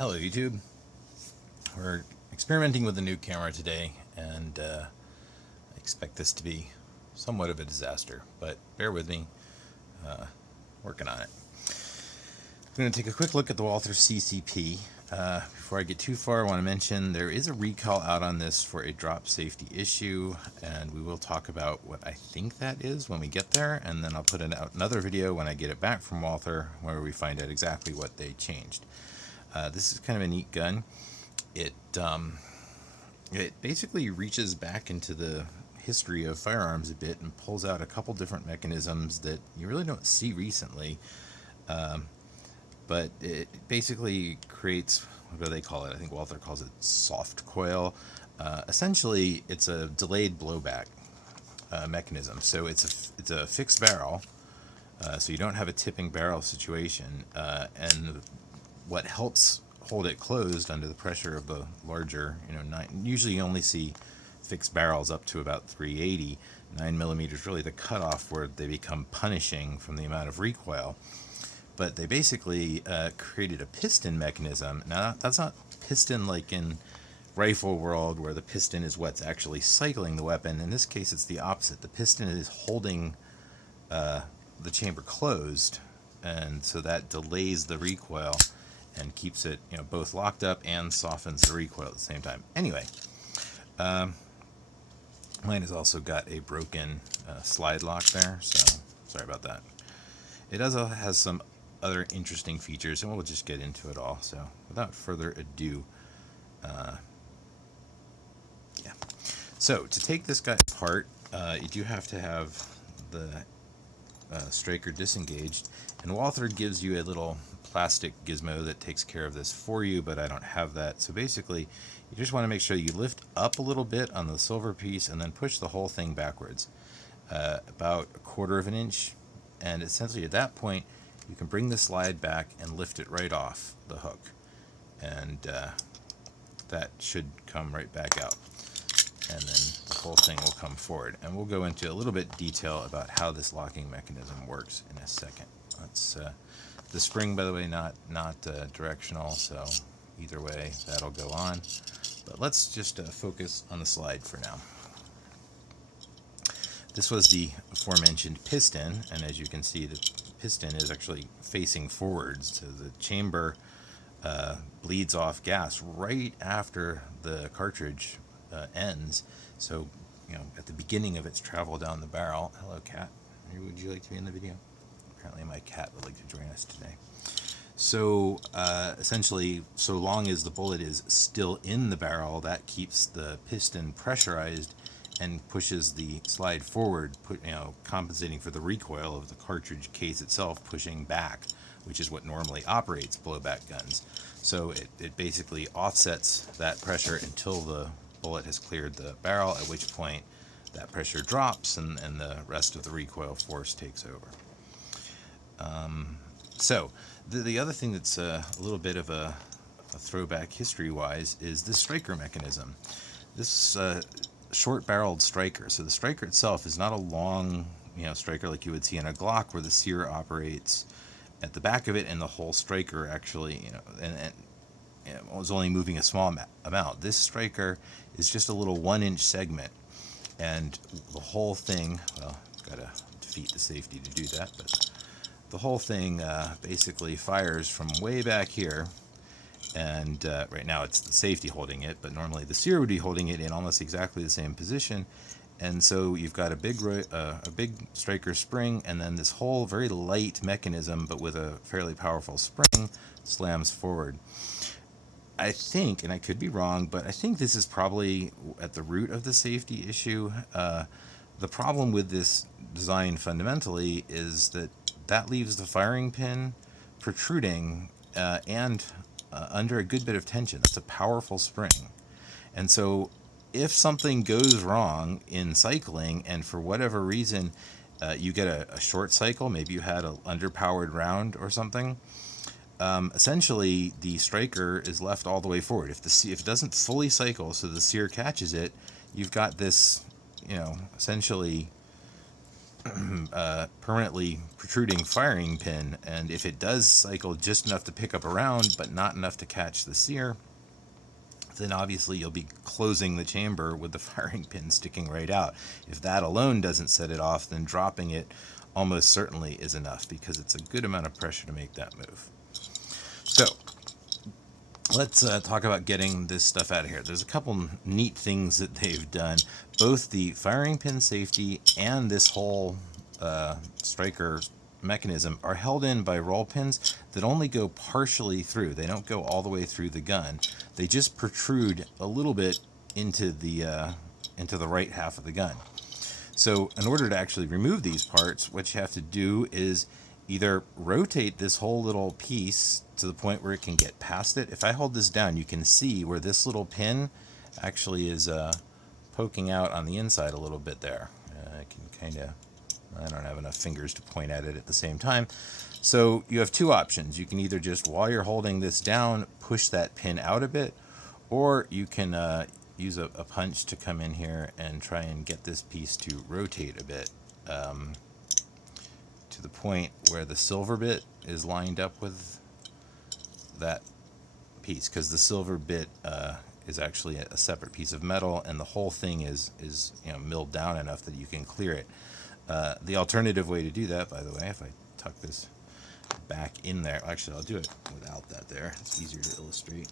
Hello YouTube. We're experimenting with a new camera today, and I expect this to be somewhat of a disaster, but bear with me, working on it. I'm going to take a quick look at the Walther CCP. Before I get too far, I want to mention there is a recall out on this for a drop safety issue, and we will talk about what I think that is when we get there, and then I'll put out another video when I get it back from Walther where we find out exactly what they changed. This is kind of a neat gun. It basically reaches back into the history of firearms a bit and pulls out a couple different mechanisms that you really don't see recently. But it basically creates, what do they call it? I think Walther calls it soft coil. Essentially, it's a delayed blowback mechanism. So it's a fixed barrel, so you don't have a tipping barrel situation, and what helps hold it closed under the pressure of the larger, usually you only see fixed barrels up to about 380. 9mm is really the cutoff where they become punishing from the amount of recoil. But they basically created a piston mechanism. Now, that's not piston like in rifle world where the piston is what's actually cycling the weapon. In this case, it's the opposite. The piston is holding the chamber closed, and so that delays the recoil and keeps it, both locked up and softens the recoil at the same time. Anyway, mine has also got a broken slide lock there, so sorry about that. It also has some other interesting features, and we'll just get into it all. So without further ado, yeah. So to take this guy apart, you do have to have the striker disengaged, and Walther gives you a little plastic gizmo that takes care of this for you, but I don't have that. So basically, you just want to make sure you lift up a little bit on the silver piece and then push the whole thing backwards, about 1/4 of an inch, and essentially at that point you can bring the slide back and lift it right off the hook, and that should come right back out, and then the whole thing will come forward. And we'll go into a little bit detail about how this locking mechanism works in a second. Let's the spring, by the way, not directional, so either way that'll go on, but let's just focus on the slide for now. This was the aforementioned piston, and as you can see, the piston is actually facing forwards, so the chamber bleeds off gas right after the cartridge ends. So, at the beginning of its travel down the barrel. Hello, cat. Would you like to be in the video? Apparently my cat would like to join us today. So essentially, so long as the bullet is still in the barrel, that keeps the piston pressurized and pushes the slide forward, compensating for the recoil of the cartridge case itself pushing back, which is what normally operates blowback guns. So it basically offsets that pressure until the bullet has cleared the barrel, at which point that pressure drops and the rest of the recoil force takes over. So the other thing that's a little bit of a throwback history-wise is this striker mechanism. This short-barreled striker. So the striker itself is not a long, striker like you would see in a Glock, where the sear operates at the back of it, and the whole striker actually, and was only moving a small amount. This striker is just a little 1-inch segment, and the whole thing, well, gotta defeat the safety to do that, but the whole thing basically fires from way back here, and right now it's the safety holding it, but normally the sear would be holding it in almost exactly the same position. And so you've got a big striker spring, and then this whole very light mechanism, but with a fairly powerful spring, slams forward. I think, and I could be wrong, but I think this is probably at the root of the safety issue. The problem with this design fundamentally is that leaves the firing pin protruding and under a good bit of tension. That's a powerful spring. And so if something goes wrong in cycling, and for whatever reason you get a short cycle, maybe you had an underpowered round or something, essentially the striker is left all the way forward. If it doesn't fully cycle, so the sear catches it, you've got this, essentially permanently protruding firing pin, and if it does cycle just enough to pick up a round but not enough to catch the sear, then obviously you'll be closing the chamber with the firing pin sticking right out. If that alone doesn't set it off, then dropping it almost certainly is enough, because it's a good amount of pressure to make that move. So let's talk about getting this stuff out of here. There's a couple neat things that they've done. Both the firing pin safety and this whole striker mechanism are held in by roll pins that only go partially through. They don't go all the way through the gun. They just protrude a little bit into the right half of the gun. So in order to actually remove these parts, what you have to do is either rotate this whole little piece to the point where it can get past it. If I hold this down, you can see where this little pin actually is poking out on the inside a little bit there. I can kind of, I don't have enough fingers to point at it at the same time. So you have two options. You can either just, while you're holding this down, push that pin out a bit, or you can use a punch to come in here and try and get this piece to rotate a bit to the point where the silver bit is lined up with that piece, because the silver bit is actually a separate piece of metal, and the whole thing is milled down enough that you can clear it. The alternative way to do that, by the way, if I tuck this back in there, actually I'll do it without that there, it's easier to illustrate.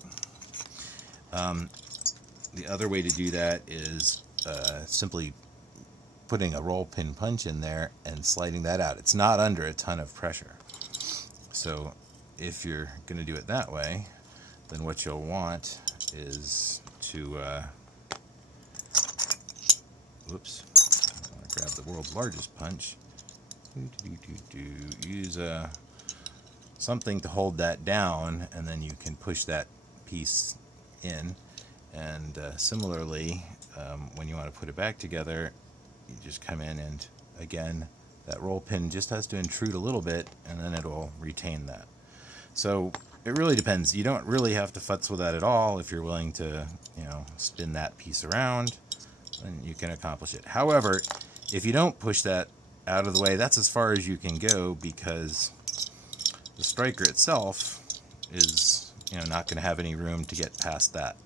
The other way to do that is simply putting a roll pin punch in there and sliding that out. It's not under a ton of pressure. So if you're going to do it that way, then what you'll want is to, whoops, I want to grab the world's largest punch. Use something to hold that down, and then you can push that piece in. And similarly, when you want to put it back together, you just come in and, again, that roll pin just has to intrude a little bit, and then it'll retain that. So it really depends. You don't really have to futz with that at all. If you're willing to, spin that piece around, then you can accomplish it. However, if you don't push that out of the way, that's as far as you can go, because the striker itself is, not going to have any room to get past that.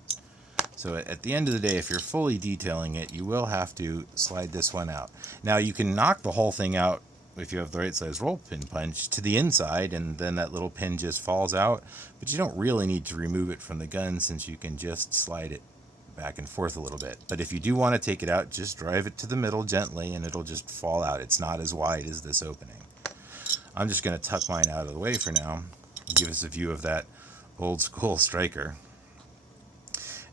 So at the end of the day, if you're fully detailing it, you will have to slide this one out. Now you can knock the whole thing out if you have the right size roll pin punch to the inside, and then that little pin just falls out, but you don't really need to remove it from the gun, since you can just slide it back and forth a little bit. But if you do want to take it out, just drive it to the middle gently and it'll just fall out. It's not as wide as this opening. I'm just going to tuck mine out of the way for now and give us a view of that old school striker.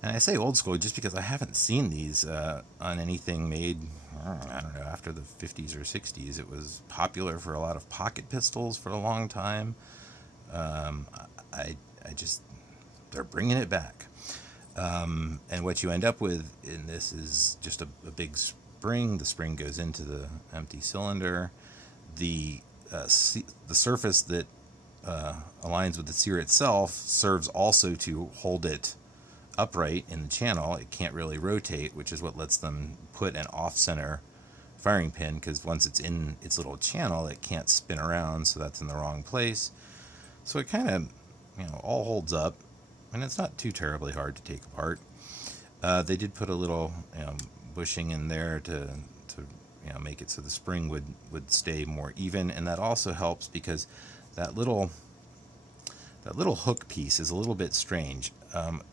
And I say old school just because I haven't seen these on anything made, I don't know, after the 50s or 60s. It was popular for a lot of pocket pistols for a long time. They're bringing it back. And what you end up with in this is just a big spring. The spring goes into the empty cylinder. The surface that aligns with the sear itself serves also to hold it upright in the channel. It can't really rotate, which is what lets them put an off-center firing pin, because once it's in its little channel, it can't spin around, so that's in the wrong place. So it kind of, all holds up, and it's not too terribly hard to take apart. They did put a little bushing in there to make it so the spring would stay more even, and that also helps because that little hook piece is a little bit strange.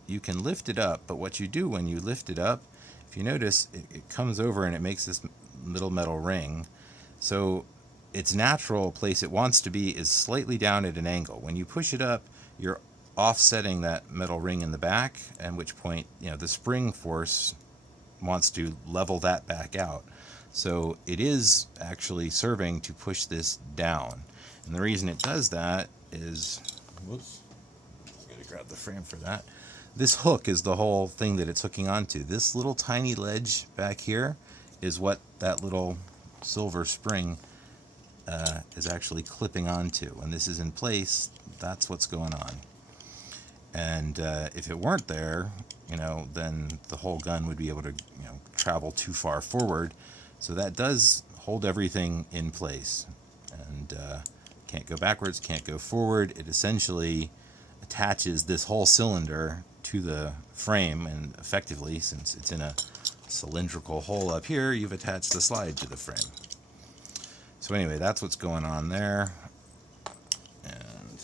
You can lift it up, but what you do when you lift it up, if you notice, it comes over and it makes this little metal ring. So its natural place it wants to be is slightly down at an angle. When you push it up, you're offsetting that metal ring in the back, at which point the spring force wants to level that back out. So it is actually serving to push this down. And the reason it does that is, whoops, I'm going to grab the frame for that. This hook is the whole thing that it's hooking onto. This little tiny ledge back here is what that little silver spring is actually clipping onto. When this is in place, that's what's going on. And if it weren't there, then the whole gun would be able to travel too far forward. So that does hold everything in place. And can't go backwards, can't go forward. It essentially attaches this whole cylinder to the frame, and effectively, since it's in a cylindrical hole up here, you've attached the slide to the frame. So anyway, that's what's going on there. And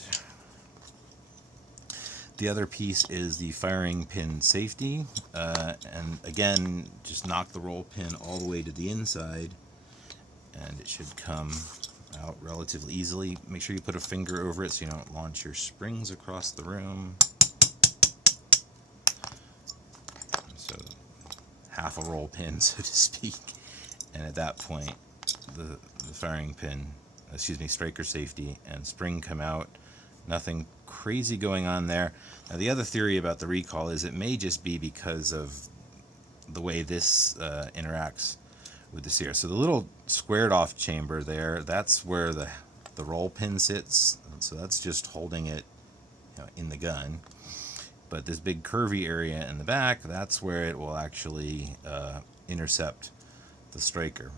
the other piece is the firing pin safety. And again, just knock the roll pin all the way to the inside, and it should come out relatively easily. Make sure you put a finger over it so you don't launch your springs across the room. So half a roll pin, so to speak. And at that point, the firing pin, striker safety and spring come out. Nothing crazy going on there. Now the other theory about the recall is it may just be because of the way this interacts with this here. So the little squared off chamber there, that's where the roll pin sits. So that's just holding it, in the gun. But this big curvy area in the back, that's where it will actually intercept the striker.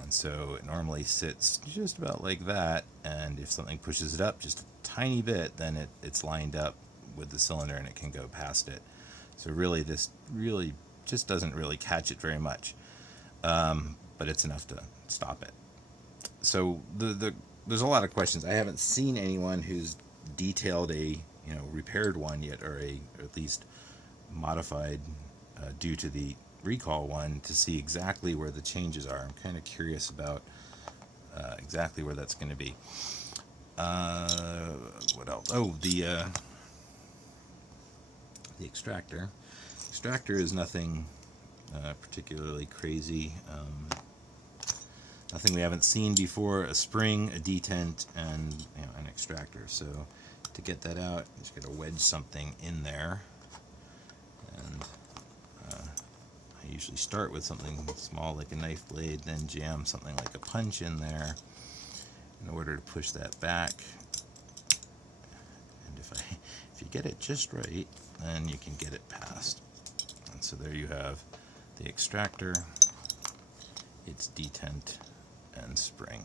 And so it normally sits just about like that, and if something pushes it up just a tiny bit, then it's lined up with the cylinder and it can go past it. So really, this really just doesn't really catch it very much. But it's enough to stop it. So there's a lot of questions. I haven't seen anyone who's detailed a repaired one yet, or at least modified due to the recall one, to see exactly where the changes are. I'm kind of curious about exactly where that's going to be. What else? Oh, the extractor. Extractor is nothing particularly crazy. Nothing we haven't seen before. A spring, a detent, and an extractor. So to get that out, I'm just going to wedge something in there. And I usually start with something small like a knife blade, then jam something like a punch in there in order to push that back. And if you get it just right, then you can get it past. And so there you have the extractor, its detent, and spring.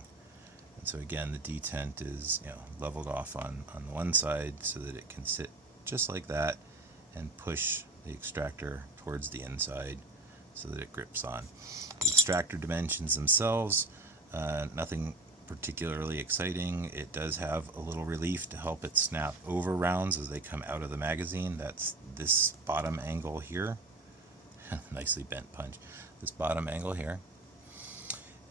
And so again, the detent is leveled off on the one side so that it can sit just like that and push the extractor towards the inside so that it grips on. The extractor dimensions themselves, nothing particularly exciting. It does have a little relief to help it snap over rounds as they come out of the magazine. That's this bottom angle here. Nicely bent punch. This bottom angle here.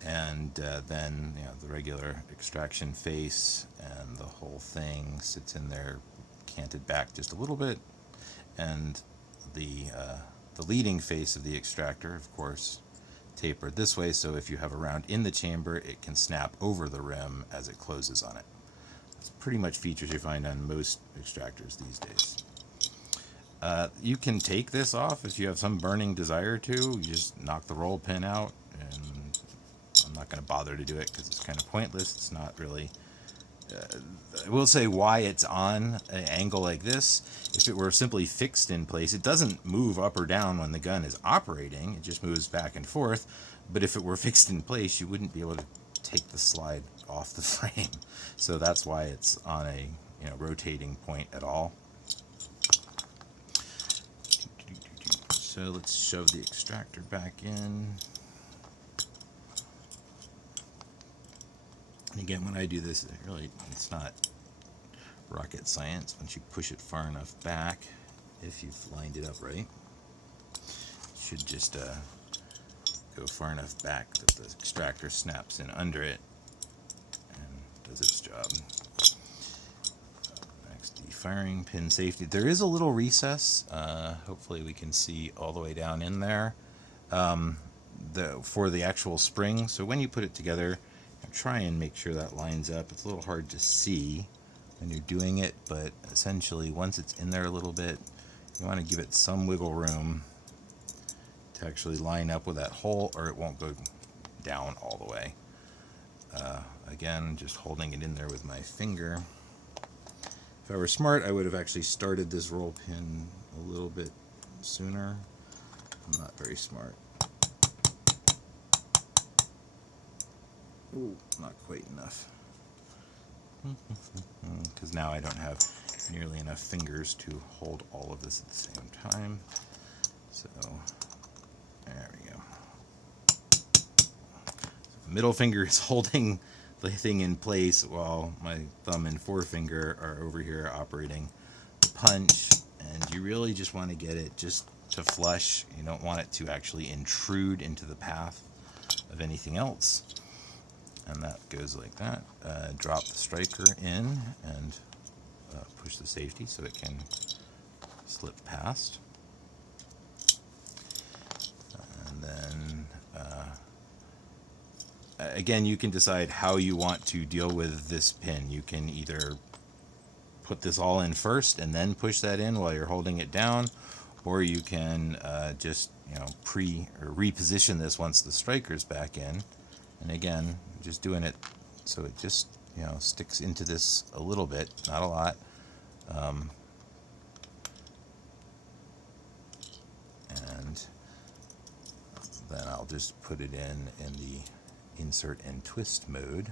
And then the regular extraction face, and the whole thing sits in there canted back just a little bit. And the leading face of the extractor, of course, tapered this way, so if you have a round in the chamber, it can snap over the rim as it closes on it. That's pretty much features you find on most extractors these days. You can take this off if you have some burning desire to. You just knock the roll pin out, and I'm not going to bother to do it because it's kind of pointless. It's not really... I will say why it's on an angle like this. If it were simply fixed in place, it doesn't move up or down when the gun is operating. It just moves back and forth. But if it were fixed in place, you wouldn't be able to take the slide off the frame. So that's why it's on a rotating point at all. So let's shove the extractor back in. And again, when I do this, it's not rocket science. Once you push it far enough back, if you've lined it up right, it should just go far enough back that the extractor snaps in under it and does its job. Next, the firing pin safety. There is a little recess. Hopefully we can see all the way down in there for the actual spring. So when you put it together, try and make sure that lines up. It's a little hard to see when you're doing it, but essentially once it's in there a little bit, you want to give it some wiggle room to actually line up with that hole, or it won't go down all the way. Again, just holding it in there with my finger. If I were smart, I would have actually started this roll pin a little bit sooner. I'm not very smart. Ooh, not quite enough. Because now I don't have nearly enough fingers to hold all of this at the same time. So, there we go. So middle finger is holding the thing in place while my thumb and forefinger are over here operating the punch. And you really just want to get it just to flush. You don't want it to actually intrude into the path of anything else. And that goes like that. Drop the striker in and push the safety so it can slip past. And then again, you can decide how you want to deal with this pin. You can either put this all in first and then push that in while you're holding it down, or you can just reposition this once the striker's back in. And again, just doing it so it just sticks into this a little bit, not a lot. And then I'll just put it in the insert and twist mode,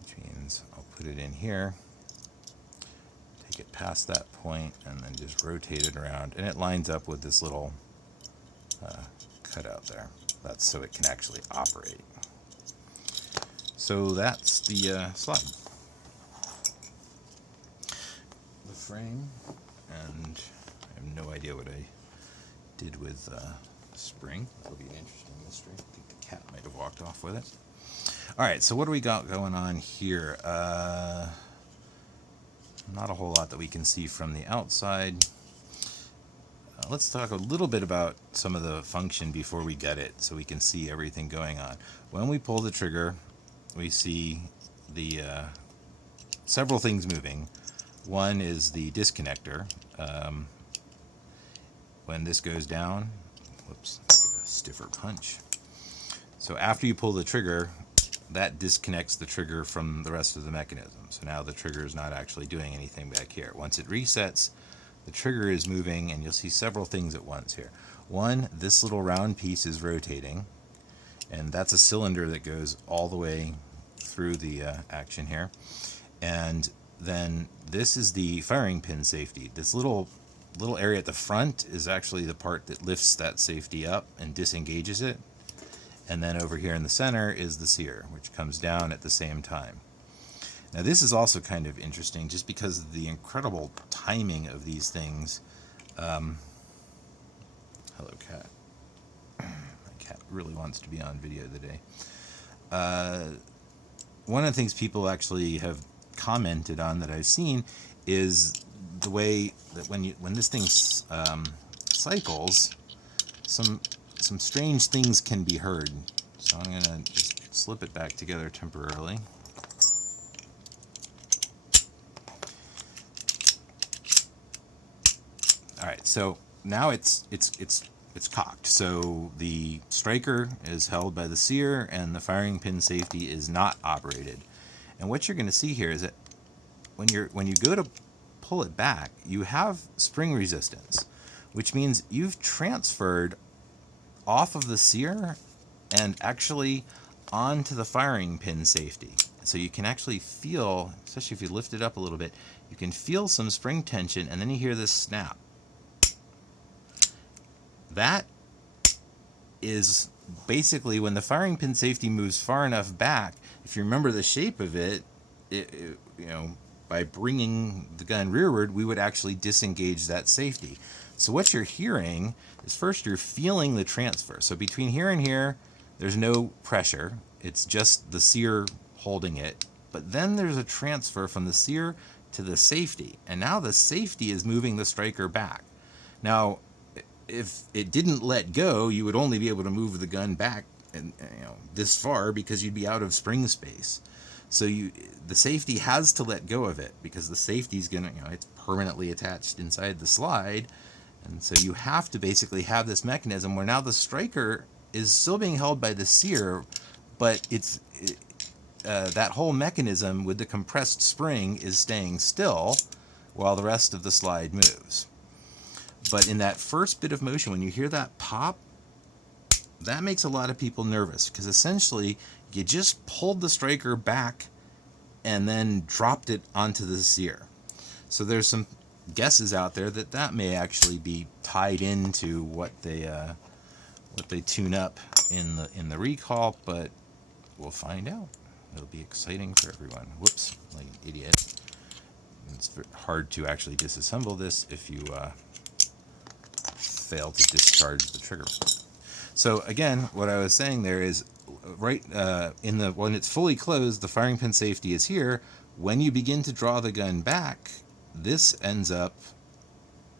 which means I'll put it in here, take it past that point, and then just rotate it around, and it lines up with this little cutout there. That's so it can actually operate. So that's the slide, the frame, and I have no idea what I did with the spring. That'll be an interesting mystery. I think the cat might have walked off with it. All right, so what do we got going on here? Not a whole lot that we can see from the outside. Let's talk a little bit about some of the function before we get it, so we can see everything going on. When we pull the trigger, we see the several things moving. One is the disconnector. When this goes down, whoops, let's get a stiffer punch. So after you pull the trigger, that disconnects the trigger from the rest of the mechanism. So now the trigger is not actually doing anything back here. Once it resets, the trigger is moving, and you'll see several things at once here. One, this little round piece is rotating, and that's a cylinder that goes all the way through the action here. And then this is the firing pin safety. This little area at the front is actually the part that lifts that safety up and disengages it. And then over here in the center is the sear, which comes down at the same time. Now this is also kind of interesting just because of the incredible timing of these things. Hello, cat. My cat really wants to be on video today. One of the things people actually have commented on that I've seen is the way that when this thing cycles, some strange things can be heard. So I'm going to just slip it back together temporarily. All right, so now it's cocked. So the striker is held by the sear, and the firing pin safety is not operated. And what you're going to see here is that when you go to pull it back, you have spring resistance, which means you've transferred off of the sear and actually onto the firing pin safety. So you can actually feel, especially if you lift it up a little bit, you can feel some spring tension, and then you hear this snap. That is basically when the firing pin safety moves far enough back. If you remember the shape of it, by bringing the gun rearward, we would actually disengage that safety. So what you're hearing is first you're feeling the transfer. So between here and here, there's no pressure. It's just the sear holding it. But then there's a transfer from the sear to the safety. And now the safety is moving the striker back. Now, if it didn't let go, you would only be able to move the gun back this far because you'd be out of spring space. So the safety has to let go of it because the safety's gonna, it's permanently attached inside the slide. And so you have to basically have this mechanism where now the striker is still being held by the sear, but that whole mechanism with the compressed spring is staying still while the rest of the slide moves. But in that first bit of motion, when you hear that pop, that makes a lot of people nervous because essentially you just pulled the striker back and then dropped it onto the sear. So there's some guesses out there that that may actually be tied into what they tune up in the recall, but we'll find out. It'll be exciting for everyone. Whoops, like an idiot. It's hard to actually disassemble this if you fail to discharge the trigger. So again, what I was saying there is, right when it's fully closed, the firing pin safety is here. When you begin to draw the gun back, this ends up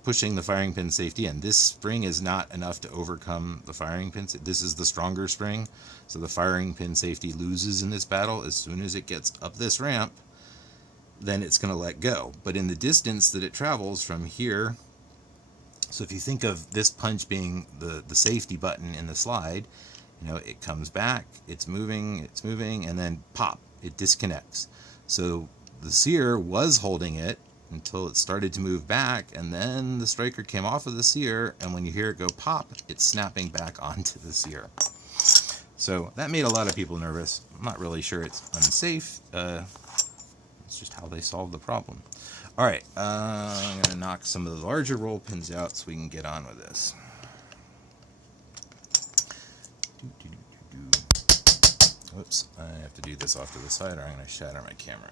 pushing the firing pin safety in. This spring is not enough to overcome the firing pin. This is the stronger spring, so the firing pin safety loses in this battle. As soon as it gets up this ramp, then it's going to let go. But in the distance that it travels from here, so if you think of this punch being the safety button in the slide, you know, it comes back, it's moving, and then pop, it disconnects. So the sear was holding it until it started to move back, and then the striker came off of the sear, and when you hear it go pop, it's snapping back onto the sear. So that made a lot of people nervous. I'm not really sure it's unsafe. It's just how they solved the problem. All right, I'm going to knock some of the larger roll pins out so we can get on with this. Whoops, I have to do this off to the side or I'm going to shatter my camera.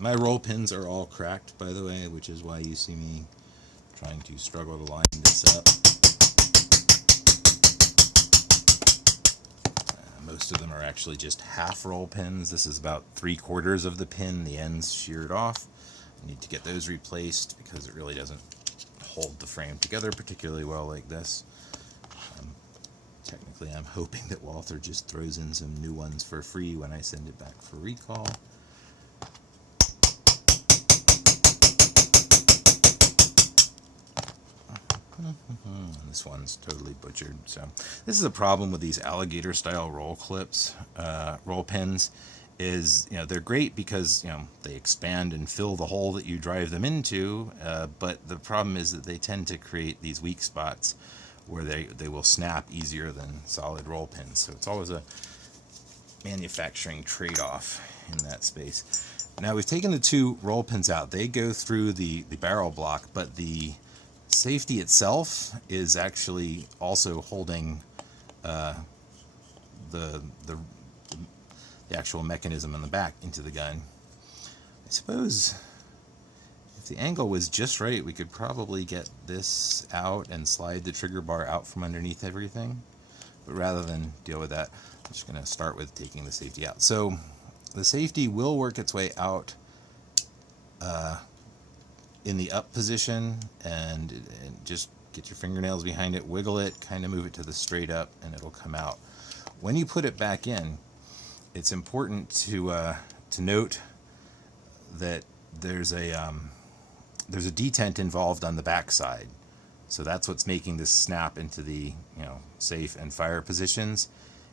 My roll pins are all cracked, by the way, which is why you see me trying to struggle to line this up. Most of them are actually just half roll pins. This is about 3/4 of the pin, the ends sheared off. I need to get those replaced because it really doesn't hold the frame together particularly well like this. Technically, I'm hoping that Walther just throws in some new ones for free when I send it back for recall. This one's totally butchered. So this is a problem with these alligator style roll clips, roll pins, is, you know, they're great because, you know, they expand and fill the hole that you drive them into, but the problem is that they tend to create these weak spots where they will snap easier than solid roll pins. So it's always a manufacturing trade-off in that space. Now we've taken the two roll pins out. They go through the barrel block, but the safety itself is actually also holding the actual mechanism in the back into the gun. I suppose if the angle was just right, we could probably get this out and slide the trigger bar out from underneath everything. But rather than deal with that, I'm just going to start with taking the safety out. So the safety will work its way out in the up position, and just get your fingernails behind it, wiggle it, kind of move it to the straight up, and it'll come out. When you put it back in, it's important to note that there's a detent involved on the back side. So that's what's making this snap into the, you know, safe and fire positions,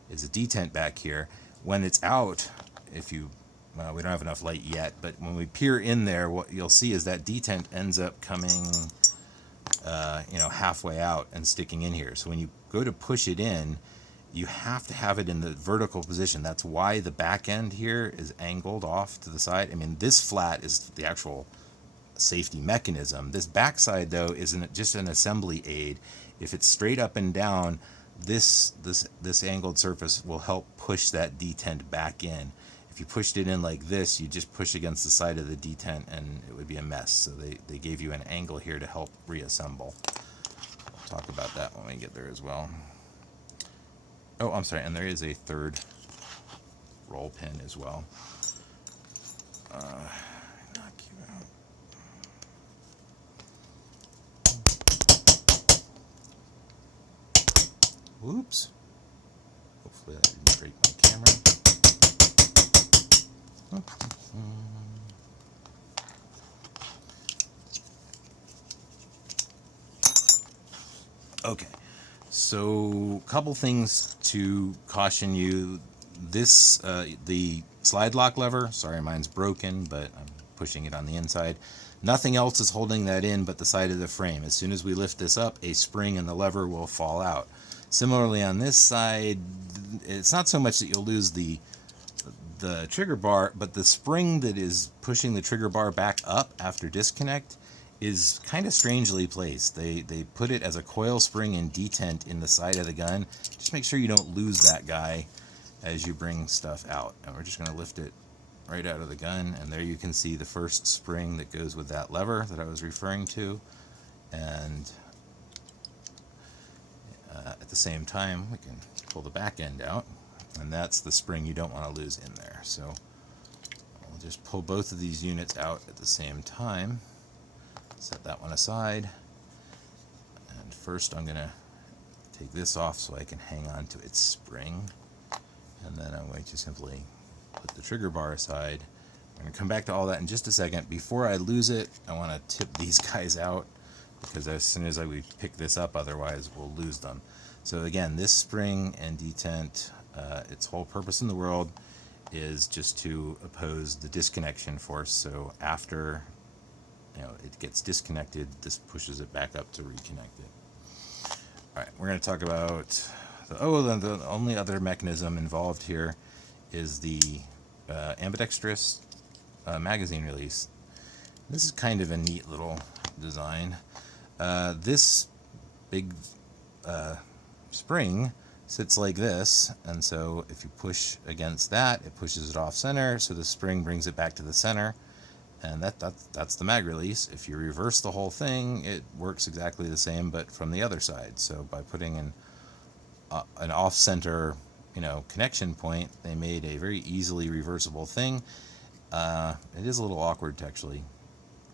is a detent back here. When it's out, if you well, we don't have enough light yet, but when we peer in there, what you'll see is that detent ends up coming, you know, halfway out and sticking in here. So when you go to push it in, you have to have it in the vertical position. That's why the back end here is angled off to the side. I mean, this flat is the actual safety mechanism. This backside, though, is just an assembly aid. If it's straight up and down, this angled surface will help push that detent back in. If you pushed it in like this, you just push against the side of the detent and it would be a mess. So they gave you an angle here to help reassemble. We'll talk about that when we get there as well. Oh, I'm sorry, and there is a third roll pin as well. Knock you out. Whoops. Hopefully that didn't break my camera. Okay, so a couple things to caution you. This, the slide lock lever, sorry mine's broken, but I'm pushing it on the inside. Nothing else is holding that in but the side of the frame. As soon as we lift this up, a spring and the lever will fall out. Similarly on this side, it's not so much that you'll lose the trigger bar, but the spring that is pushing the trigger bar back up after disconnect is kind of strangely placed. They put it as a coil spring and detent in the side of the gun. Just make sure you don't lose that guy as you bring stuff out. And we're just going to lift it right out of the gun, and there you can see the first spring that goes with that lever that I was referring to. And at the same time, we can pull the back end out, and that's the spring you don't want to lose in there. So I'll just pull both of these units out at the same time. Set that one aside, and first I'm going to take this off so I can hang on to its spring, and then I'm going to simply put the trigger bar aside. I'm going to come back to all that in just a second. Before I lose it, I want to tip these guys out, because as soon as we pick this up, otherwise we'll lose them. So again, this spring and detent, its whole purpose in the world is just to oppose the disconnection force. So after it gets disconnected, this pushes it back up to reconnect it. All right, we're going to talk about the only other mechanism involved here is the ambidextrous magazine release. This is kind of a neat little design. This big spring sits like this, and so if you push against that, it pushes it off center, so the spring brings it back to the center, and that's the mag release. If you reverse the whole thing, it works exactly the same, but from the other side. So by putting an off-center connection point, they made a very easily reversible thing. It is a little awkward to actually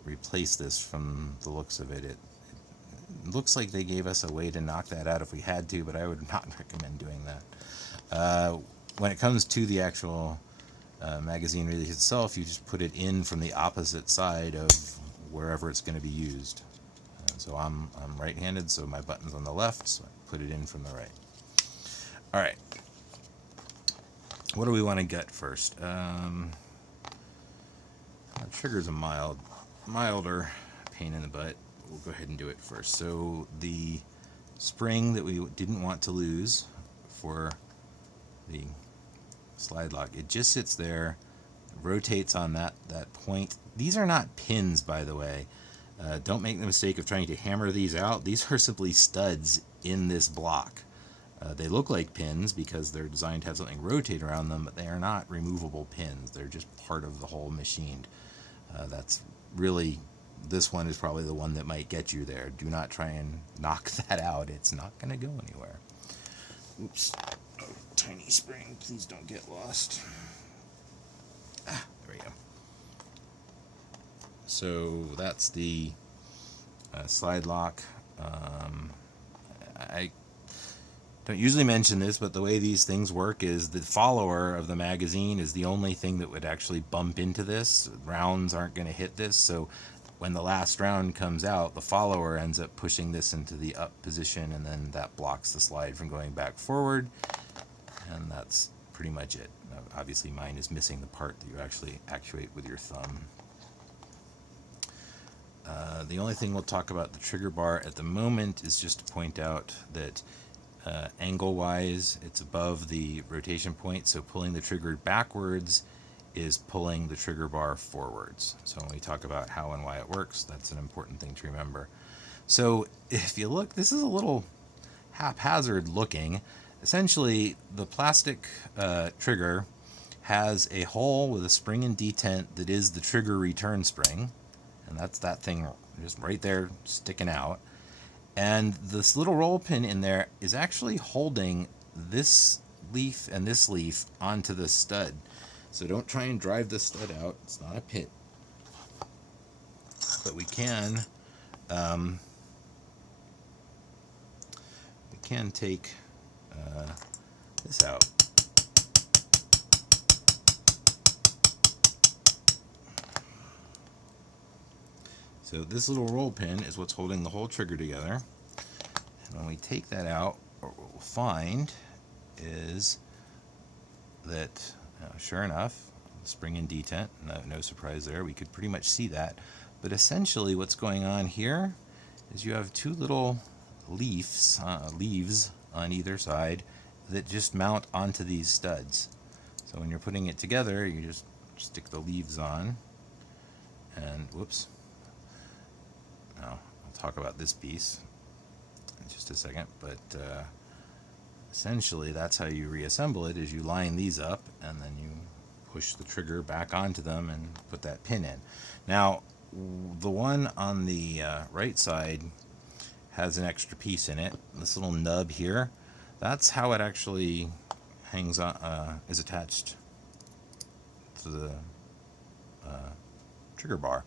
replace this from the looks of it. It looks like they gave us a way to knock that out if we had to, but I would not recommend doing that. When it comes to the actual magazine release itself, you just put it in from the opposite side of wherever it's going to be used. So I'm right-handed, so my button's on the left, so I put it in from the right. All right. What do we want to get first? The trigger's a milder pain in the butt. We'll go ahead and do it first. So the spring that we didn't want to lose for the slide lock, it just sits there, rotates on that point. These are not pins, by the way. Don't make the mistake of trying to hammer these out. These are simply studs in this block. They look like pins because they're designed to have something rotate around them, but they are not removable pins. They're just part of the whole machine. That's really, this one is probably the one that might get you there. Do not try and knock that out. It's not going to go anywhere. Oops. Oh, tiny spring. Please don't get lost. There we go. So that's the slide lock. I don't usually mention this, but the way these things work is the follower of the magazine is the only thing that would actually bump into this. Rounds aren't going to hit this, so when the last round comes out, the follower ends up pushing this into the up position, and then that blocks the slide from going back forward, and that's pretty much it. Obviously mine is missing the part that you actually actuate with your thumb. The only thing we'll talk about the trigger bar at the moment is just to point out that angle-wise, it's above the rotation point, so pulling the trigger backwards is pulling the trigger bar forwards. So when we talk about how and why it works, that's an important thing to remember. So if you look, this is a little haphazard looking. Essentially, the plastic trigger has a hole with a spring and detent that is the trigger return spring, and that's that thing just right there sticking out. And this little roll pin in there is actually holding this leaf and this leaf onto the stud. So don't try and drive the stud out. It's not a pit. But we can take this out. So this little roll pin is what's holding the whole trigger together. And when we take that out, what we'll find is that, sure enough, spring and detent, no surprise there, we could pretty much see that. But essentially what's going on here is you have two little leaves on either side that just mount onto these studs. So when you're putting it together, you just stick the leaves on, and whoops. Now I'll talk about this piece in just a second, but essentially that's how you reassemble it, is you line these up and then you push the trigger back onto them and put that pin in. Now the one on the right side has an extra piece in it, this little nub here. That's how it actually hangs on, is attached to the trigger bar.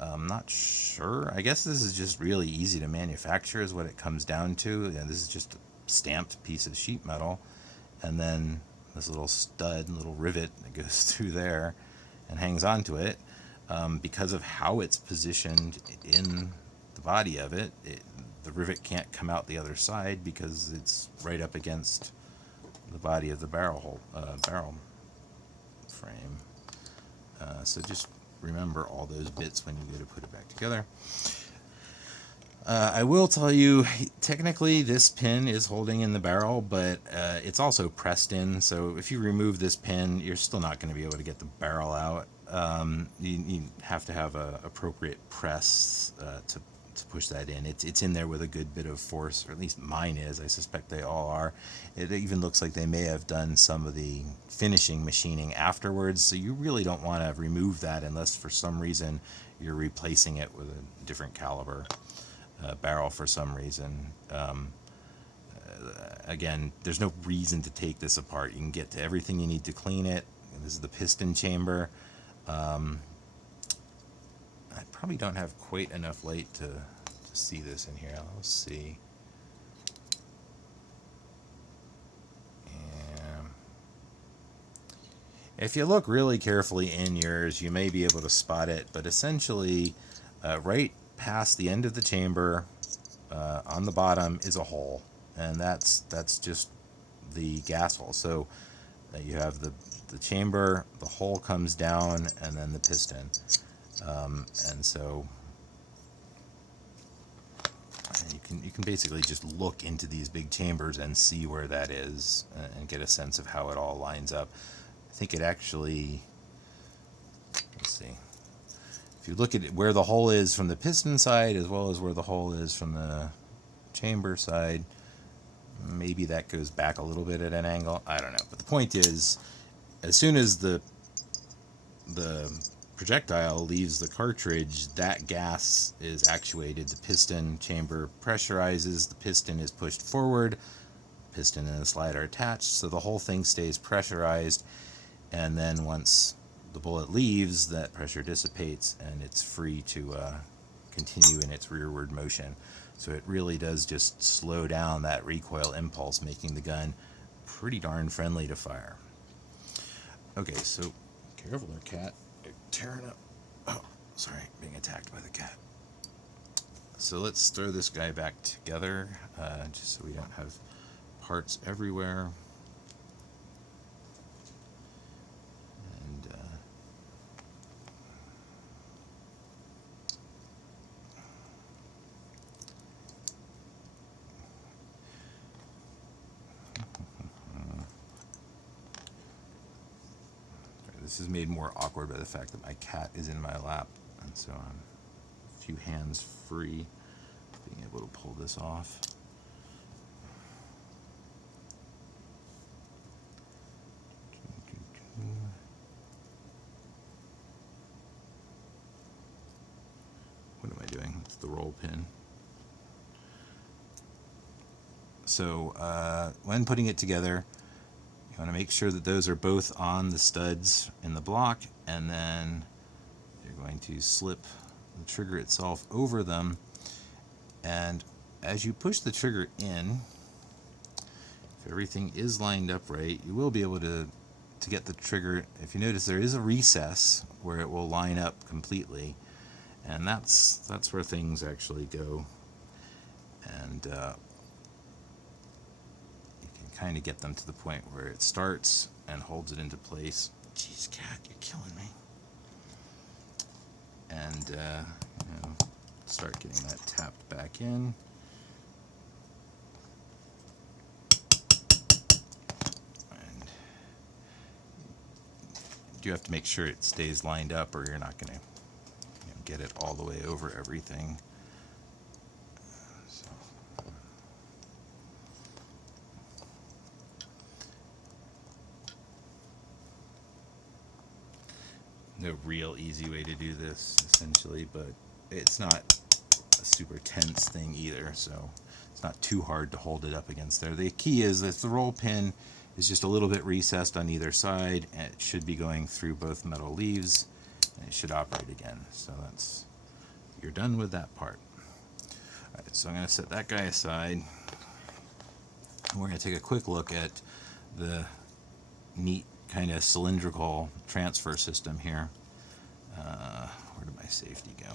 I'm not sure. I guess this is just really easy to manufacture is what it comes down to. Yeah, this is just a stamped piece of sheet metal, and then this little stud, little rivet that goes through there and hangs onto it. Because of how it's positioned in the body of it, the rivet can't come out the other side because it's right up against the body of the barrel frame. So just remember all those bits when you go to put it back together. I will tell you, technically this pin is holding in the barrel, but it's also pressed in, so if you remove this pin, you're still not going to be able to get the barrel out. You have to have a appropriate press to push that in. It's in there with a good bit of force, or at least mine is. I suspect they all are. It even looks like they may have done some of the finishing machining afterwards, so you really don't want to remove that unless for some reason you're replacing it with a different caliber barrel for some reason. Again, there's no reason to take this apart. You can get to everything you need to clean it. This is the piston chamber. I probably don't have quite enough light to see this in here. Let's see. And if you look really carefully in yours, you may be able to spot it, but essentially right past the end of the chamber on the bottom is a hole, and that's just the gas hole. So you have the chamber, the hole comes down, and then the piston. And so you can basically just look into these big chambers and see where that is and get a sense of how it all lines up. I think it actually, let's see, if you look at where the hole is from the piston side as well as where the hole is from the chamber side, maybe that goes back a little bit at an angle. I don't know. But the point is, as soon as the projectile leaves the cartridge, that gas is actuated. The piston chamber pressurizes, the piston is pushed forward, piston and the slide are attached, so the whole thing stays pressurized, and then once the bullet leaves, that pressure dissipates and it's free to continue in its rearward motion. So it really does just slow down that recoil impulse, making the gun pretty darn friendly to fire. Okay, so careful there, cat. You're tearing up. Oh, sorry, being attacked by the cat. So let's throw this guy back together, just so we don't have parts everywhere. And this is made more awkward by the fact that my cat is in my lap, and so I'm a few hands free being able to pull this off. What am I doing? It's the roll pin. So when putting it together, you want to make sure that those are both on the studs in the block, and then you're going to slip the trigger itself over them. And as you push the trigger in, if everything is lined up right, you will be able to get the trigger. If you notice, there is a recess where it will line up completely, and that's where things actually go. And kind of get them to the point where it starts and holds it into place. Jeez, cat, you're killing me. and start getting that tapped back in. And you do have to make sure it stays lined up, or you're not going to get it all the way over everything. So. No real easy way to do this, essentially, but it's not a super tense thing either, so it's not too hard to hold it up against there. The key is that the roll pin is just a little bit recessed on either side, and it should be going through both metal leaves, and it should operate again. So that's, you're done with that part. Alright, so I'm going to set that guy aside. We're going to take a quick look at the neat kind of cylindrical transfer system here. Where did my safety go?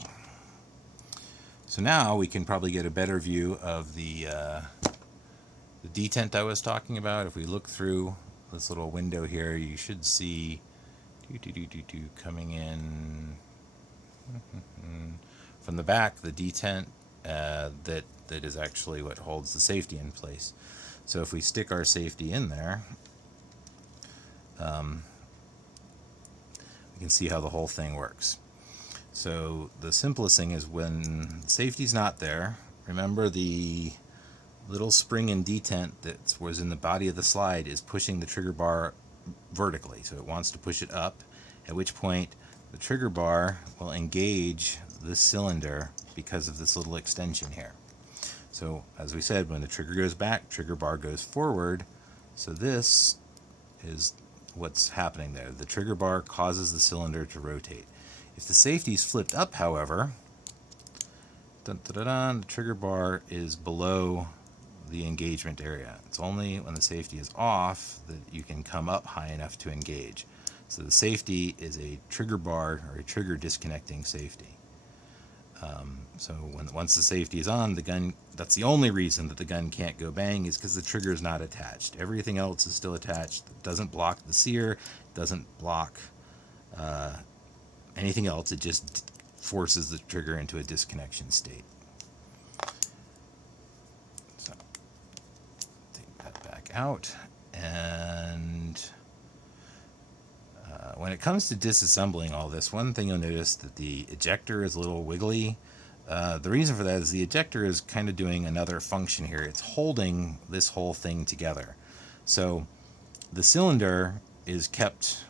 So now we can probably get a better view of the detent I was talking about. If we look through this little window here, you should see coming in from the back the detent that is actually what holds the safety in place. So if we stick our safety in there, we can see how the whole thing works. So the simplest thing is when safety's not there, remember the little spring and detent that was in the body of the slide is pushing the trigger bar vertically. So it wants to push it up, at which point the trigger bar will engage this cylinder because of this little extension here. So as we said, when the trigger goes back, trigger bar goes forward. So this is what's happening there. The trigger bar causes the cylinder to rotate. If the safety is flipped up, however, the trigger bar is below the engagement area. It's only when the safety is off that you can come up high enough to engage. So the safety is a trigger bar or a trigger disconnecting safety. So once the safety is on, the gun, that's the only reason that the gun can't go bang, is because the trigger is not attached. Everything else is still attached. It doesn't block the sear, doesn't block anything else. It just forces the trigger into a disconnection state. So take that back out, and when it comes to disassembling all this, one thing you'll notice that the ejector is a little wiggly. The reason for that is the ejector is kind of doing another function here. It's holding this whole thing together. So the cylinder is kept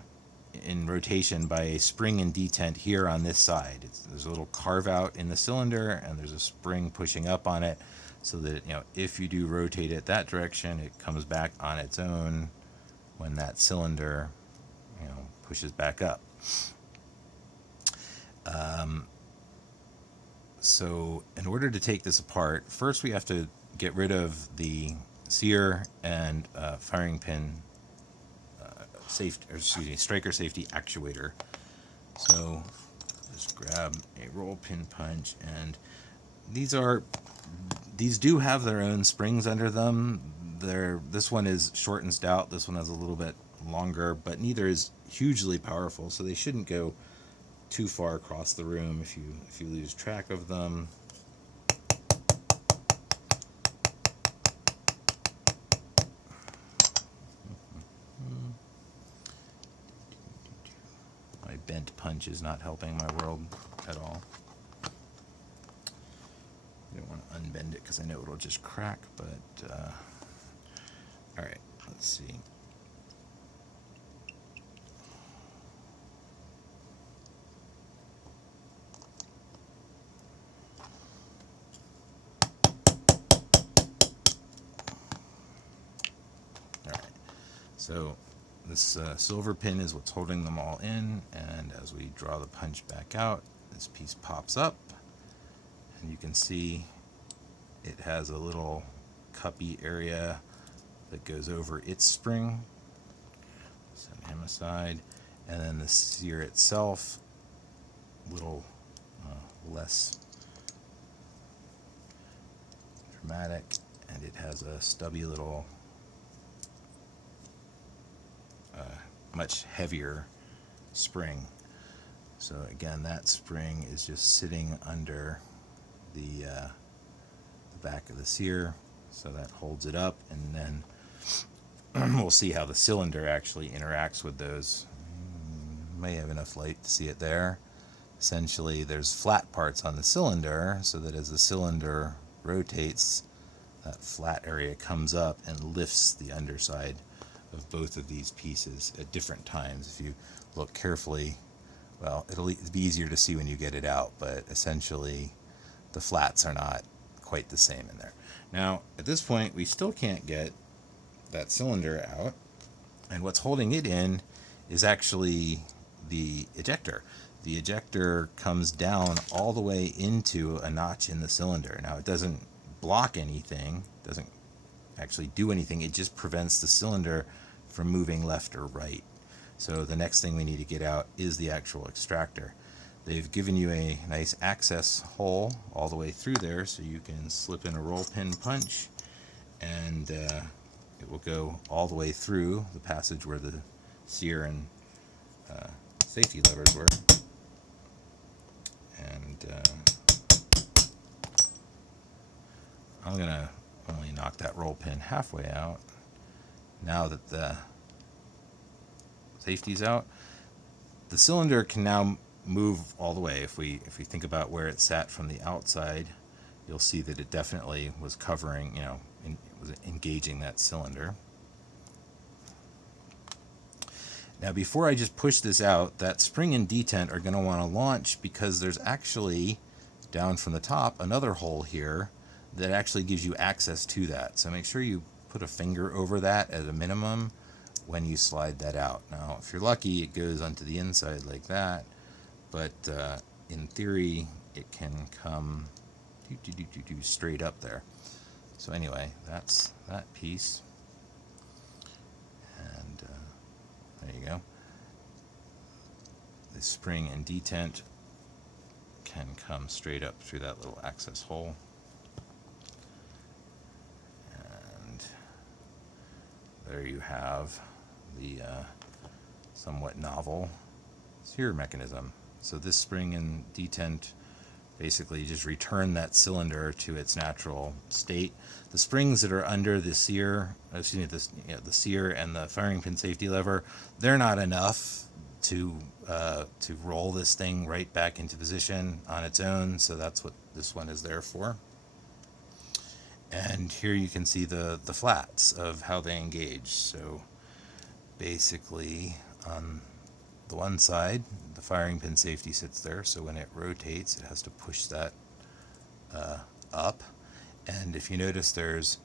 in rotation by a spring and detent here on this side. There's a little carve out in the cylinder, and there's a spring pushing up on it, so that if you do rotate it that direction, it comes back on its own when that cylinder pushes back up. So in order to take this apart, first we have to get rid of the sear and firing pin striker safety actuator. So just grab a roll pin punch, and these do have their own springs under them. This one is short and stout, this one has a little bit longer, but neither is hugely powerful, so they shouldn't go too far across the room if you lose track of them. My bent punch is not helping my world at all. I don't want to unbend it because I know it'll just crack, but alright, let's see. So this silver pin is what's holding them all in, and as we draw the punch back out, this piece pops up, and you can see it has a little cuppy area that goes over its spring. Set him aside, and then the sear itself, a little less dramatic, and it has a stubby little much heavier spring. So again, that spring is just sitting under the back of the sear, so that holds it up, and then we'll see how the cylinder actually interacts with those. May have enough light to see it there. Essentially, there's flat parts on the cylinder, so that as the cylinder rotates, that flat area comes up and lifts the underside of both of these pieces at different times. If you look carefully, well, it'll be easier to see when you get it out, but essentially the flats are not quite the same in there. Now, at this point, we still can't get that cylinder out, and what's holding it in is actually the ejector. The ejector comes down all the way into a notch in the cylinder. Now, it doesn't block anything, doesn't actually do anything, it just prevents the cylinder from moving left or right. So the next thing we need to get out is the actual extractor. They've given you a nice access hole all the way through there, so you can slip in a roll pin punch, and it will go all the way through the passage where the sear and safety levers were. And I'm going to only knock that roll pin halfway out. Now that the safety's out, the cylinder can now move all the way. If we think about where it sat from the outside, you'll see that it definitely was covering, it was engaging that cylinder. Now, before I just push this out, that spring and detent are going to want to launch, because there's actually, down from the top, another hole here that actually gives you access to that. So make sure you put a finger over that at a minimum when you slide that out. Now, if you're lucky, it goes onto the inside like that, but in theory, it can come straight up there. So anyway, that's that piece. And there you go. The spring and detent can come straight up through that little access hole. And there you have the somewhat novel sear mechanism. So this spring and detent basically just return that cylinder to its natural state. The springs that are under the sear, the sear and the firing pin safety lever, they're not enough to roll this thing right back into position on its own. So that's what this one is there for. And here you can see the flats of how they engage. So basically, on the one side, the firing pin safety sits there, so when it rotates, it has to push that up. And if you notice, there's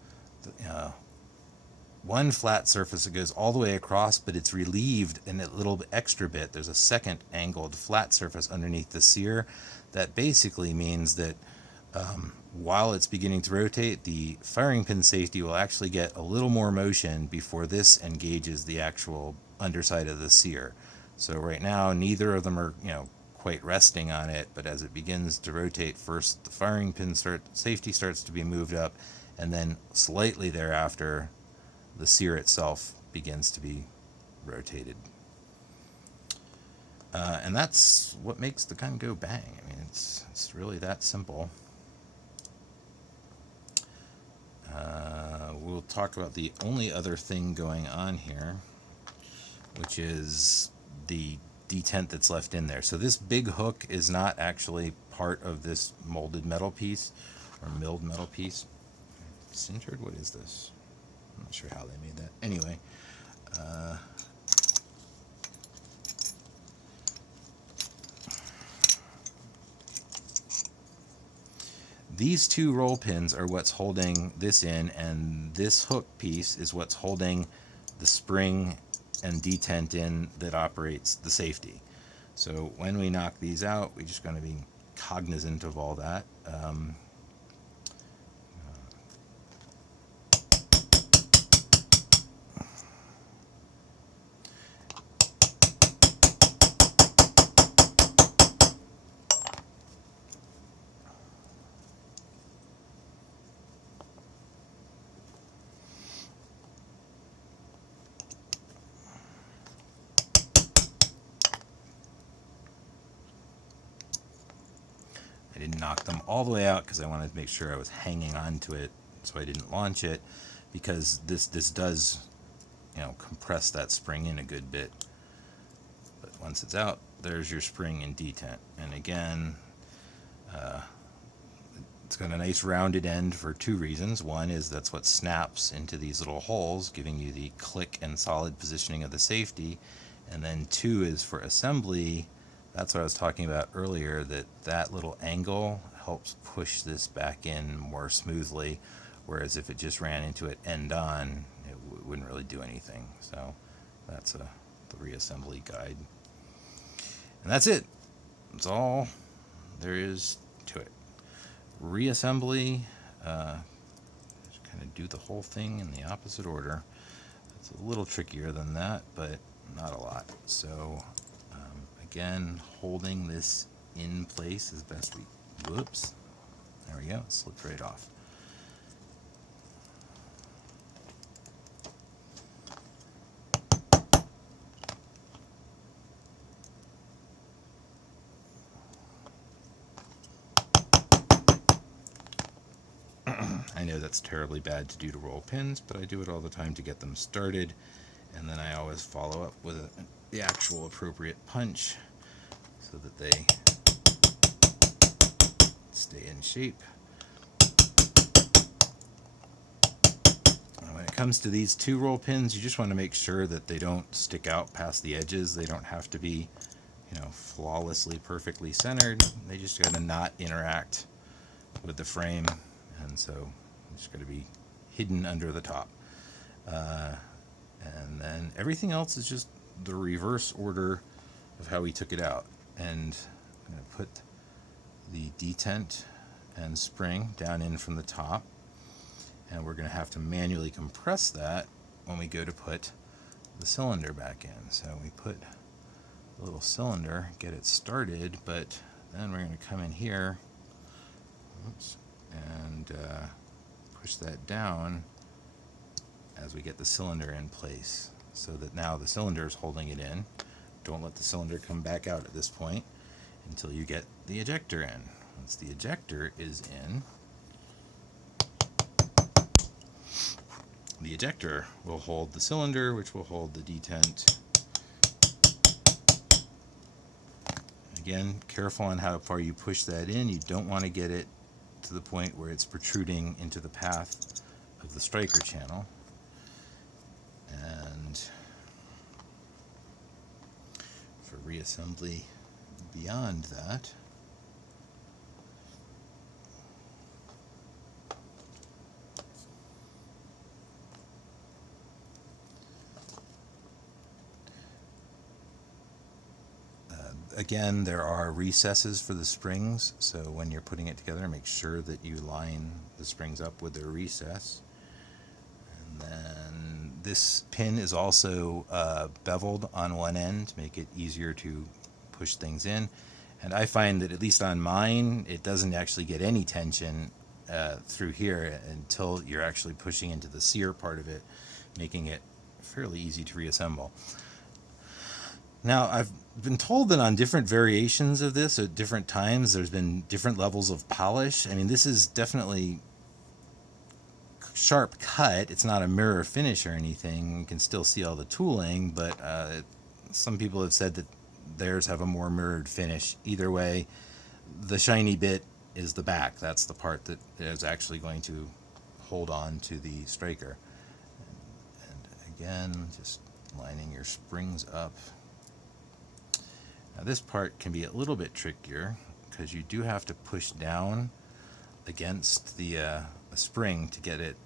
one flat surface that goes all the way across, but it's relieved in a little extra bit. There's a second angled flat surface underneath the sear. That basically means that while it's beginning to rotate, the firing pin safety will actually get a little more motion before this engages the actual underside of the sear. So right now, neither of them are, quite resting on it, but as it begins to rotate, first the firing pin safety starts to be moved up, and then slightly thereafter, the sear itself begins to be rotated. And that's what makes the gun go bang. I mean, it's really that simple. We'll talk about the only other thing going on here, which is the detent that's left in there. So this big hook is not actually part of this molded metal piece or milled metal piece. Sintered? What is this? I'm not sure how they made that. Anyway, these two roll pins are what's holding this in, and this hook piece is what's holding the spring and detent in that operates the safety. So when we knock these out, we're just going to be cognizant of all that. didn't knock them all the way out because I wanted to make sure I was hanging on to it so I didn't launch it, because this does, compress that spring in a good bit. But once it's out, there's your spring and detent. And again, it's got a nice rounded end for two reasons. One is that's what snaps into these little holes, giving you the click and solid positioning of the safety. And then two is for assembly. That's what I was talking about earlier, that little angle helps push this back in more smoothly, whereas if it just ran into it end on, it wouldn't really do anything. So that's the reassembly guide. And that's it. That's all there is to it. Reassembly, just kind of do the whole thing in the opposite order. It's a little trickier than that, but not a lot. So again, holding this in place as best we, whoops, there we go, it slipped right off. I know that's terribly bad to do to roll pins, but I do it all the time to get them started, and then I always follow up with the actual appropriate punch so that they stay in shape. And when it comes to these 2 roll pins, you just want to make sure that they don't stick out past the edges. They don't have to be, flawlessly perfectly centered. They just got to not interact with the frame, and so it's got to be hidden under the top. And then everything else is just the reverse order of how we took it out. And I'm going to put the detent and spring down in from the top, and we're going to have to manually compress that when we go to put the cylinder back in. So we put a little cylinder, get it started, but then we're going to come in here, oops, and push that down as we get the cylinder in place, so that now the cylinder is holding it in. Don't let the cylinder come back out at this point until you get the ejector in. Once the ejector is in, the ejector will hold the cylinder, which will hold the detent. Again, careful on how far you push that in. You don't want to get it to the point where it's protruding into the path of the striker channel. And for reassembly beyond that, again, there are recesses for the springs, so when you're putting it together, make sure that you line the springs up with their recess. And then this pin is also beveled on one end to make it easier to push things in. And I find that, at least on mine, it doesn't actually get any tension through here until you're actually pushing into the sear part of it, making it fairly easy to reassemble. Now, I've been told that on different variations of this at different times, there's been different levels of polish. I mean, this is definitely sharp cut. It's not a mirror finish or anything. You can still see all the tooling, but some people have said that theirs have a more mirrored finish. Either way, the shiny bit is the back. That's the part that is actually going to hold on to the striker. And again, just lining your springs up. Now this part can be a little bit trickier because you do have to push down against the spring to get it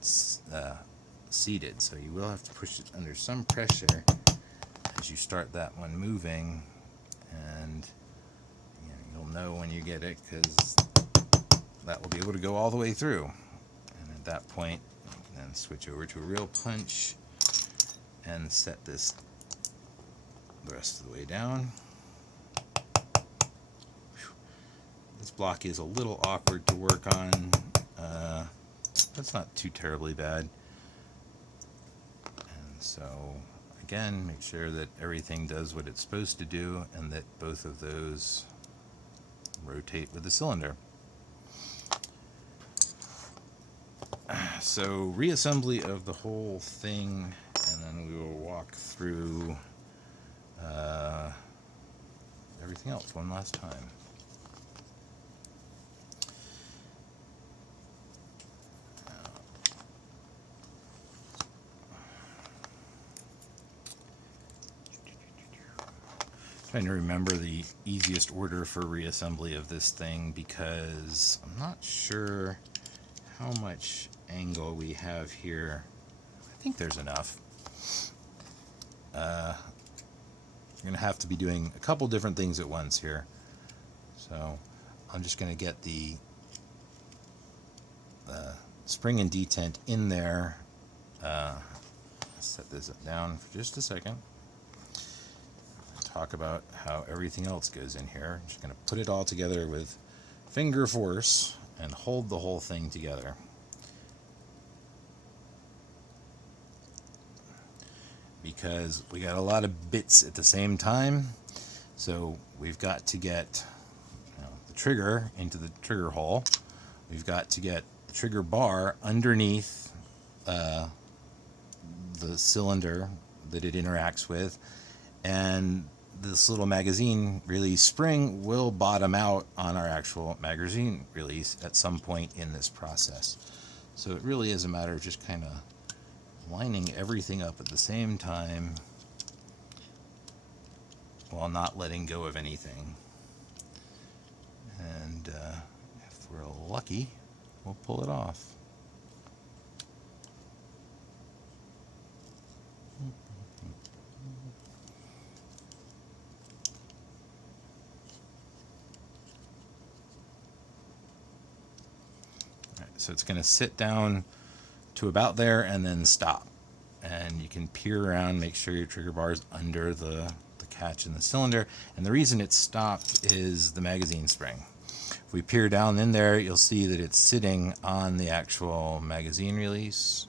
seated. So you will have to push it under some pressure as you start that one moving, and you'll know when you get it, because that will be able to go all the way through. And at that point, you can then switch over to a real punch and set this the rest of the way down. This block is a little awkward to work on. That's not too terribly bad. And so, again, make sure that everything does what it's supposed to do and that both of those rotate with the cylinder. So reassembly of the whole thing, and then we will walk through everything else one last time. Trying to remember the easiest order for reassembly of this thing, because I'm not sure how much angle we have here. I think there's enough. You're going to have to be doing a couple different things at once here. So I'm just going to get the spring and detent in there. Set this down for just a second. Talk about how everything else goes in here. I'm just going to put it all together with finger force and hold the whole thing together. Because we got a lot of bits at the same time, so we've got to get the trigger into the trigger hole. We've got to get the trigger bar underneath the cylinder that it interacts with, and this little magazine release spring will bottom out on our actual magazine release at some point in this process. So it really is a matter of just kind of lining everything up at the same time while not letting go of anything. And if we're lucky, we'll pull it off. So it's going to sit down to about there and then stop. And you can peer around, make sure your trigger bar is under the catch in the cylinder. And the reason it's stopped is the magazine spring. If we peer down in there, you'll see that it's sitting on the actual magazine release,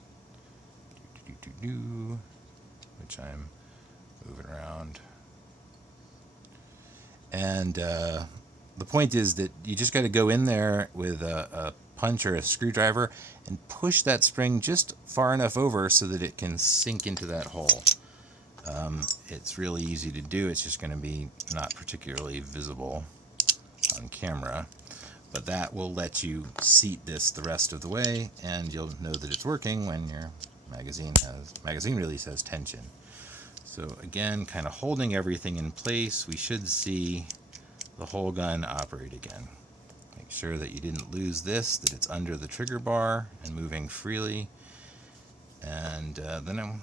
which I'm moving around. And the point is that you just got to go in there with a punch or a screwdriver and push that spring just far enough over so that it can sink into that hole. It's really easy to do. It's just going to be not particularly visible on camera, but that will let you seat this the rest of the way, and you'll know that it's working when your magazine release has tension. So again, kind of holding everything in place, we should see the whole gun operate again. Make sure that you didn't lose this, that it's under the trigger bar and moving freely. And then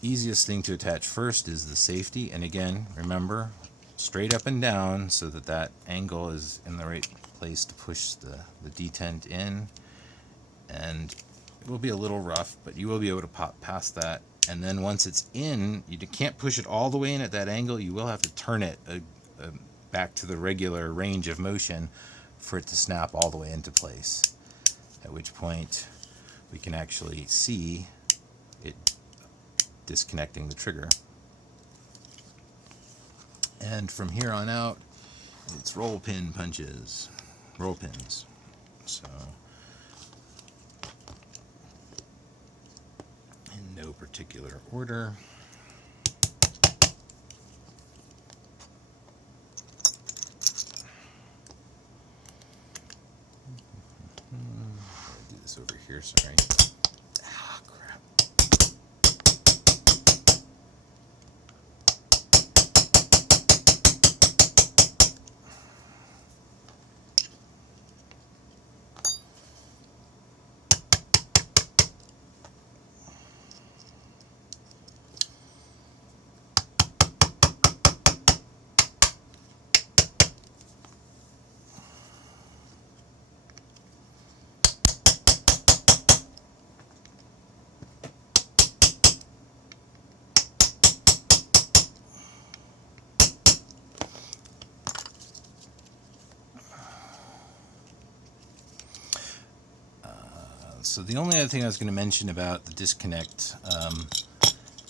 easiest thing to attach first is the safety. And again, remember, straight up and down so that that angle is in the right place to push the detent in. And it will be a little rough, but you will be able to pop past that. And then once it's in, you can't push it all the way in at that angle. You will have to turn it back to the regular range of motion for it to snap all the way into place, at which point we can actually see it disconnecting the trigger. And from here on out, it's roll pins. So in no particular order. I'll do this over here, sorry. Ah, crap. So the only other thing I was going to mention about the disconnect, a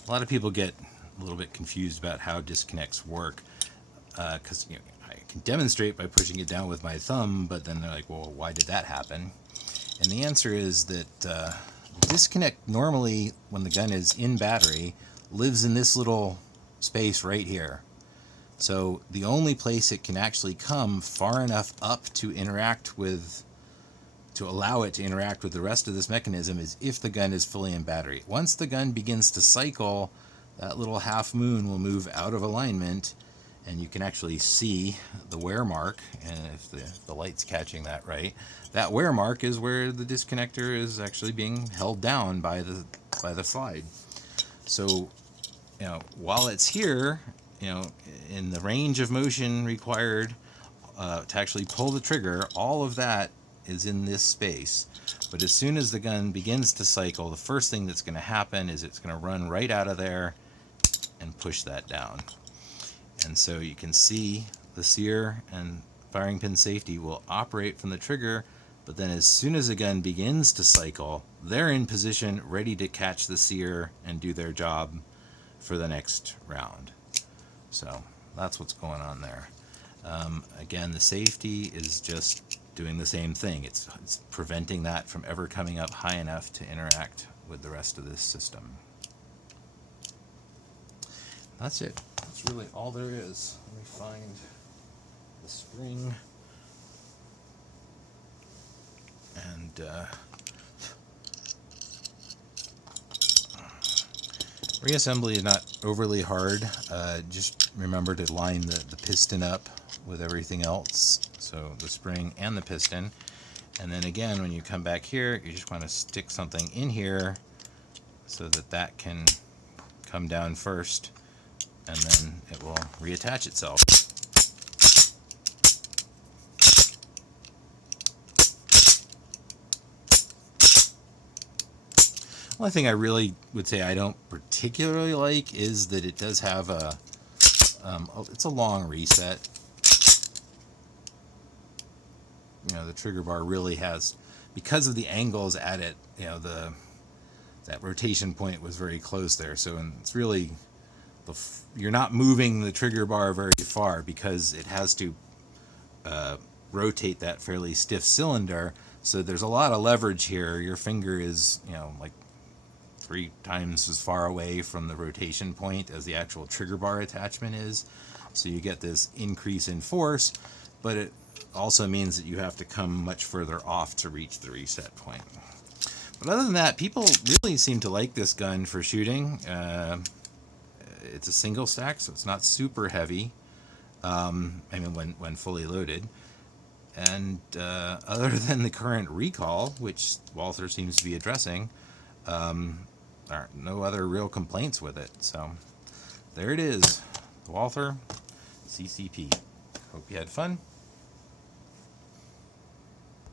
lot of people get a little bit confused about how disconnects work, because can demonstrate by pushing it down with my thumb, but then they're like, well, why did that happen? And the answer is that the disconnect normally, when the gun is in battery, lives in this little space right here. So the only place it can actually come far enough up to interact with, to allow it to interact with the rest of this mechanism, is if the gun is fully in battery. Once the gun begins to cycle, that little half moon will move out of alignment, and you can actually see the wear mark, and if the light's catching that right, that wear mark is where the disconnector is actually being held down by the slide. So, while it's here, in the range of motion required to actually pull the trigger, all of that is in this space. But as soon as the gun begins to cycle, the first thing that's going to happen is it's going to run right out of there and push that down. And so you can see the sear and firing pin safety will operate from the trigger, but then as soon as the gun begins to cycle, they're in position ready to catch the sear and do their job for the next round. So that's what's going on there. Again, the safety is just doing the same thing. It's preventing that from ever coming up high enough to interact with the rest of this system. That's it. That's really all there is. Let me find the spring. And reassembly is not overly hard. Just remember to line the piston up with everything else. So the spring and the piston. And then again, when you come back here, you just want to stick something in here so that that can come down first, and then it will reattach itself. One thing I really would say I don't particularly like is that it does have it's a long reset. The trigger bar really has, because of the angles at it, that rotation point was very close there. So it's really, you're not moving the trigger bar very far because it has to rotate that fairly stiff cylinder. So there's a lot of leverage here. Your finger is, like 3 times as far away from the rotation point as the actual trigger bar attachment is. So you get this increase in force, but it also means that you have to come much further off to reach the reset point. But other than that, people really seem to like this gun for shooting. It's a single stack, so it's not super heavy. When fully loaded. And other than the current recall, which Walther seems to be addressing, there are no other real complaints with it. So there it is, the Walther CCP. Hope you had fun.